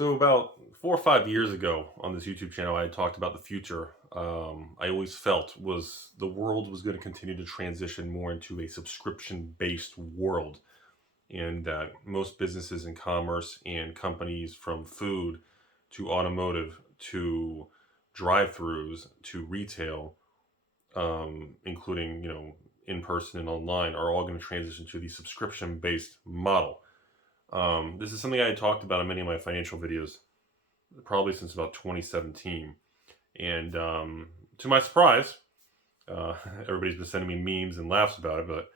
So about 4 or 5 years ago on this YouTube channel, I had talked about the future. I always felt was the world was going to continue to transition more into a subscription-based world, and most businesses in commerce and companies, from food to automotive to drive-throughs to retail, including in person and online, are all going to transition to the subscription-based model. This is something I had talked about in many of my financial videos, probably since about 2017. And to my surprise, everybody's been sending me memes and laughs about it. But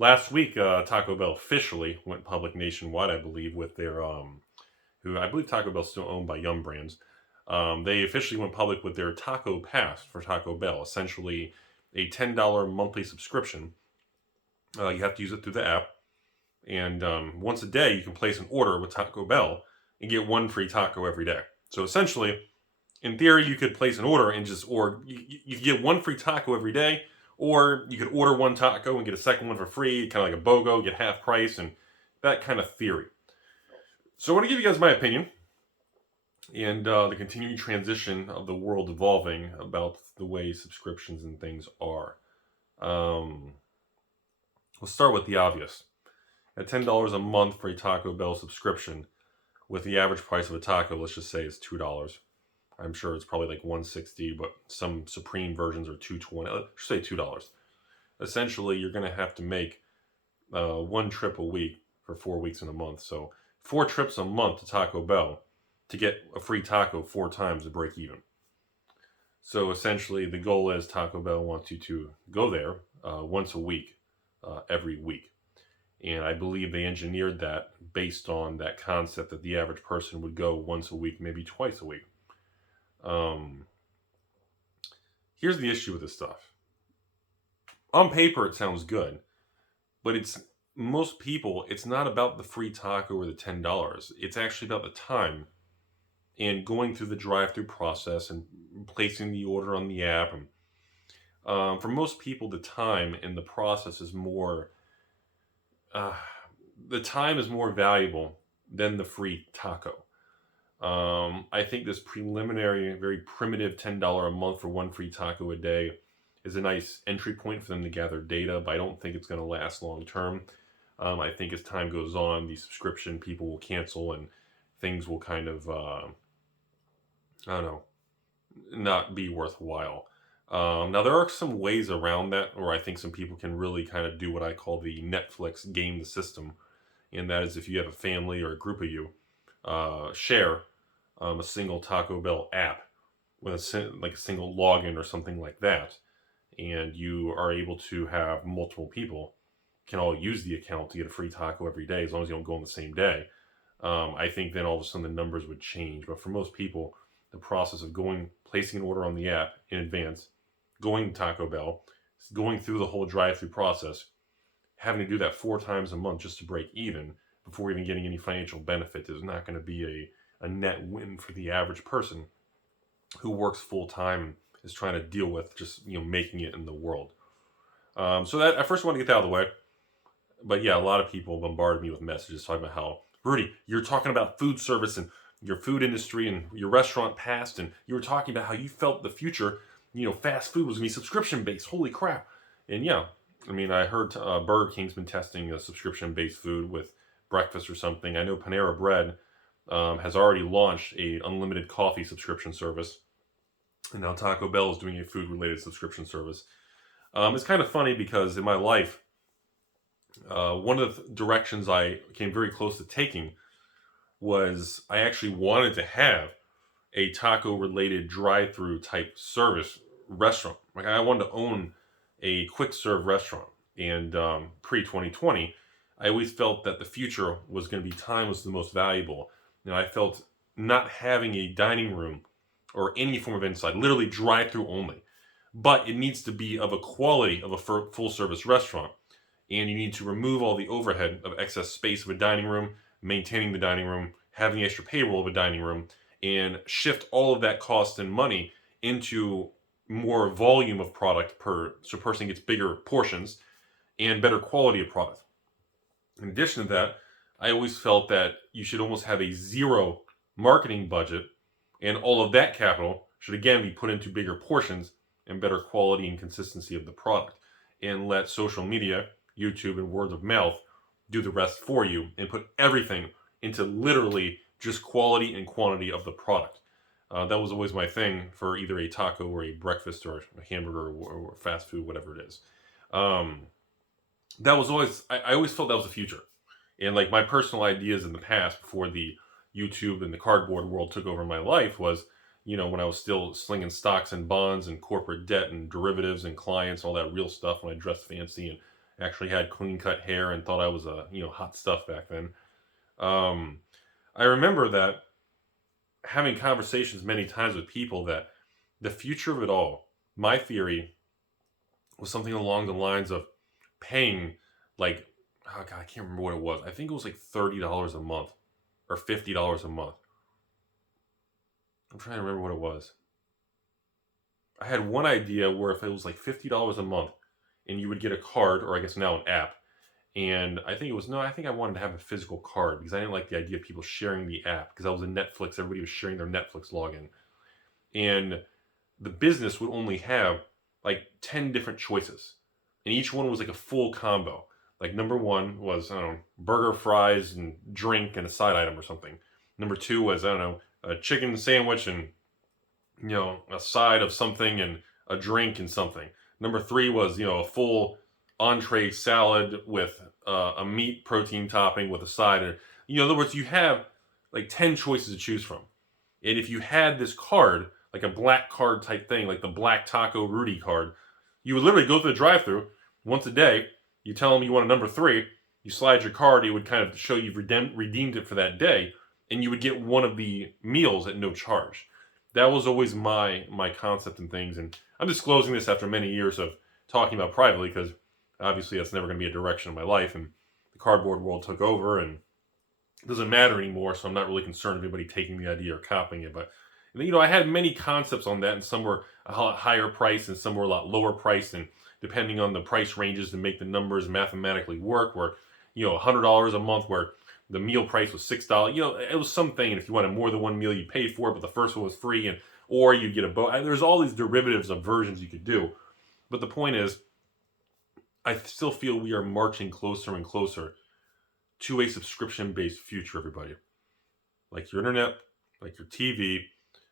last week, Taco Bell officially went public nationwide, I believe, with their, who I believe Taco Bell's still owned by Yum Brands. They officially went public with their Taco Pass for Taco Bell, essentially a $10 monthly subscription. You have to use it through the app. And once a day, you can place an order with Taco Bell and get one free taco every day. So essentially, in theory, you could place an order and you could get one free taco every day, or you could order one taco and get a second one for free, kind of like a BOGO, get half price, and that kind of theory. So I want to give you guys my opinion and the continuing transition of the world evolving about the way subscriptions and things are. We'll start with the obvious. At $10 a month for a Taco Bell subscription, with the average price of a taco, let's just say, is $2. I'm sure it's probably like $1.60, but some supreme versions are $2.20. Let's say $2. Essentially, you're going to have to make one trip a week for 4 weeks in a month. So 4 trips a month to Taco Bell to get a free taco 4 times to break even. So essentially, the goal is Taco Bell wants you to go there once a week, every week. And I believe they engineered that based on that concept that the average person would go once a week, maybe twice a week. Here's the issue with this stuff. On paper, it sounds good, but most people, it's not about the free taco or the $10. It's actually about the time and going through the drive-through process and placing the order on the app. And for most people, the time and the process is more... the time is more valuable than the free taco. I think this preliminary, very primitive $10 a month for one free taco a day is a nice entry point for them to gather data, but I don't think it's going to last long term. I think as time goes on, the subscription people will cancel and things will kind of, not be worthwhile. Now, there are some ways around that, or I think some people can really kind of do what I call the Netflix game the system. And that is, if you have a family or a group of you, share a single Taco Bell app with a single login or something like that. And you are able to have multiple people can all use the account to get a free taco every day, as long as you don't go on the same day. I think then all of a sudden the numbers would change. But for most people, the process of placing an order on the app in advance, going to Taco Bell, going through the whole drive-through process, having to do that 4 times a month just to break even before even getting any financial benefit is not going to be a net win for the average person who works full-time and is trying to deal with just making it in the world. So that I first want to get that out of the way. But yeah, a lot of people bombarded me with messages talking about how, Rudy, you're talking about food service and your food industry and your restaurant past, and you were talking about how you felt the future, fast food was going to be subscription-based. Holy crap. And yeah, I mean, I heard Burger King's been testing a subscription-based food with breakfast or something. I know Panera Bread has already launched a unlimited coffee subscription service. And now Taco Bell is doing a food-related subscription service. It's kind of funny because in my life, one of the directions I came very close to taking was I actually wanted to have a taco-related drive-through type service restaurant. Like, I wanted to own a quick-serve restaurant. And pre-2020, I always felt that the future was going to be time was the most valuable. And I felt not having a dining room or any form of inside, literally drive-through only. But it needs to be of a quality of a full-service restaurant. And you need to remove all the overhead of excess space of a dining room, maintaining the dining room, having the extra payroll of a dining room, and shift all of that cost and money into more volume of product so a person gets bigger portions and better quality of product. In addition to that, I always felt that you should almost have a zero marketing budget, and all of that capital should again be put into bigger portions and better quality and consistency of the product, and let social media, YouTube, and word of mouth do the rest for you, and put everything into literally just quality and quantity of the product. That was always my thing for either a taco or a breakfast or a hamburger or fast food, whatever it is. That was always, I always felt that was the future. And like my personal ideas in the past, before the YouTube and the cardboard world took over my life, was, when I was still slinging stocks and bonds and corporate debt and derivatives and clients, all that real stuff, when I dressed fancy and actually had clean cut hair and thought I was hot stuff back then. I remember that having conversations many times with people that the future of it all, my theory, was something along the lines of paying like, oh God, I can't remember what it was. I think it was like $30 a month or $50 a month. I'm trying to remember what it was. I had one idea where if it was like $50 a month and you would get a card, or I guess now an app, and I think I wanted to have a physical card because I didn't like the idea of people sharing the app, because I was in Netflix, everybody was sharing their Netflix login. And the business would only have like 10 different choices. And each one was like a full combo. Like number one was, I don't know, burger, fries, and drink and a side item or something. Number two was, I don't know, a chicken sandwich and, a side of something and a drink and something. Number three was, a full entree salad with a meat protein topping with a side. And, in other words, you have like 10 choices to choose from. And if you had this card, like a black card type thing, like the black taco Rudy card, you would literally go through the drive-thru once a day. You tell them you want a number 3, you slide your card, it would kind of show you've redeemed it for that day, and you would get one of the meals at no charge. That was always my concept and things, and I'm disclosing this after many years of talking about privately, because obviously that's never going to be a direction of my life, and the cardboard world took over, and it doesn't matter anymore, so I'm not really concerned with anybody taking the idea or copying it. But I had many concepts on that, and some were a lot higher price and some were a lot lower price, and depending on the price ranges to make the numbers mathematically work, where $100 a month where the meal price was $6. It was something, and if you wanted more than one meal, you paid for it, but the first one was free, or you get a boat. There's all these derivatives of versions you could do. But the point is, I still feel we are marching closer and closer to a subscription-based future, everybody. Like your internet, like your TV.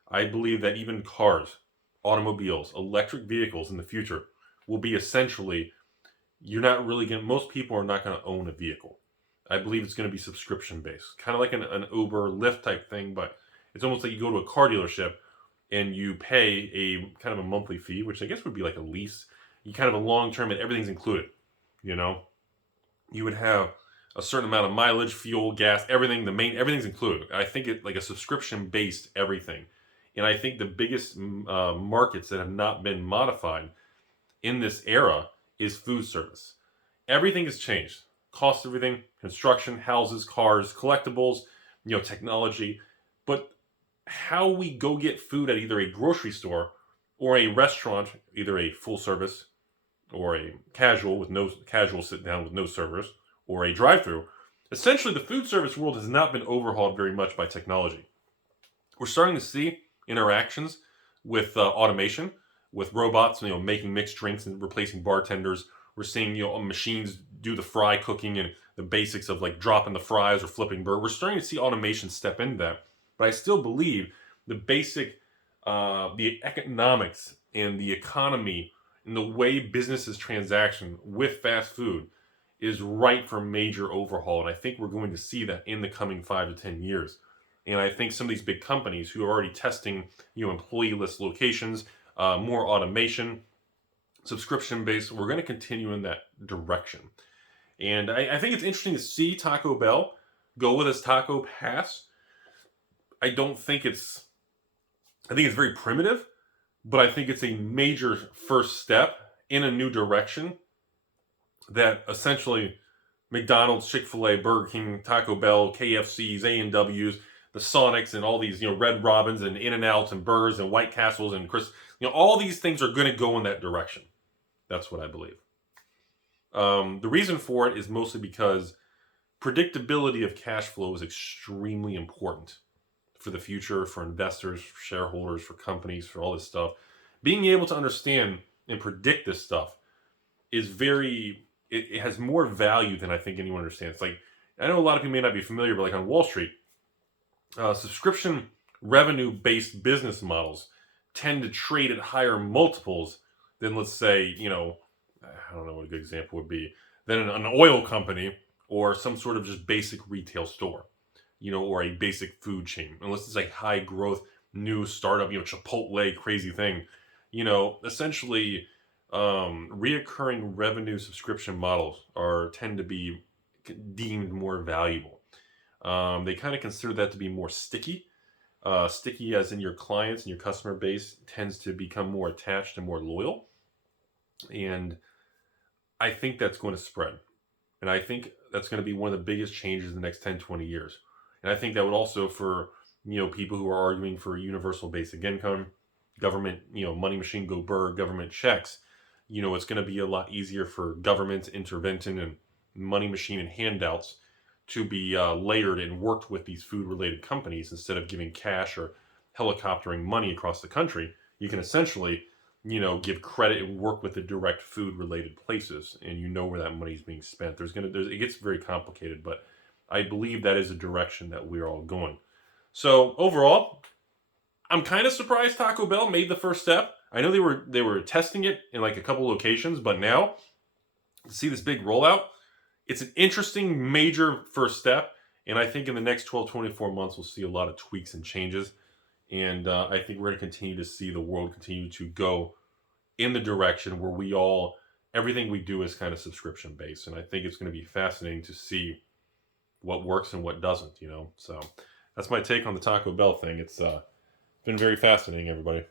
I believe that even cars, automobiles, electric vehicles in the future will be essentially, most people are not going to own a vehicle. I believe it's going to be subscription-based. Kind of like an Uber, Lyft type thing, but it's almost like you go to a car dealership and you pay a kind of a monthly fee, which I guess would be like a lease. You kind of a long-term, and everything's included, You would have a certain amount of mileage, fuel, gas, everything, everything's included. I think it like a subscription-based everything. And I think the biggest markets that have not been modified in this era is food service. Everything has changed. Cost of everything, construction, houses, cars, collectibles, technology. But how we go get food at either a grocery store or a restaurant, either a full service or a casual sit down with no servers, or a drive-through, essentially the food service world has not been overhauled very much by technology. We're starting to see interactions with automation, with robots, making mixed drinks and replacing bartenders. We're seeing, machines do the fry cooking and the basics of like dropping the fries or flipping burger. We're starting to see automation step into that. But I still believe the basic, the economics and the economy and the way businesses transaction with fast food is ripe for major overhaul. And I think we're going to see that in the coming 5 to 10 years. And I think some of these big companies who are already testing, employee-less locations, more automation, subscription-based, we're going to continue in that direction. And I think it's interesting to see Taco Bell go with this Taco Pass. I think it's very primitive, but I think it's a major first step in a new direction that essentially McDonald's, Chick-fil-A, Burger King, Taco Bell, KFCs, A&Ws, the Sonics, and all these, Red Robins and In-N-Outs and Burgers and White Castles and all these things are going to go in that direction. That's what I believe. The reason for it is mostly because predictability of cash flow is extremely important for the future, for investors, for shareholders, for companies, for all this stuff. Being able to understand and predict this stuff is it has more value than I think anyone understands. Like, I know a lot of people may not be familiar, but like on Wall Street, subscription revenue based business models tend to trade at higher multiples than, let's say, I don't know what a good example would be, than an oil company or some sort of just basic retail store, or a basic food chain. Unless it's like high growth, new startup, Chipotle, crazy thing. Essentially, reoccurring revenue subscription models tend to be deemed more valuable. They kind of consider that to be more sticky. Sticky as in your clients and your customer base tends to become more attached and more loyal. And I think that's going to spread. And I think that's going to be one of the biggest changes in the next 10, 20 years. And I think that would also, for people who are arguing for universal basic income, government, money machine go burr, government checks, it's going to be a lot easier for government intervention and money machine and handouts to be layered and worked with these food related companies. Instead of giving cash or helicoptering money across the country, you can essentially give credit and work with the direct food related places, and where that money is being spent. It gets very complicated, but I believe that is a direction that we're all going. So overall, I'm kind of surprised Taco Bell made the first step. I know they were testing it in like a couple locations, but now to see this big rollout, it's an interesting major first step. And I think in the next 12, 24 months, we'll see a lot of tweaks and changes. And I think we're going to continue to see the world continue to go in the direction where everything we do is kind of subscription based. And I think it's going to be fascinating to see what works and what doesn't, So that's my take on the Taco Bell thing. It's been very fascinating, everybody.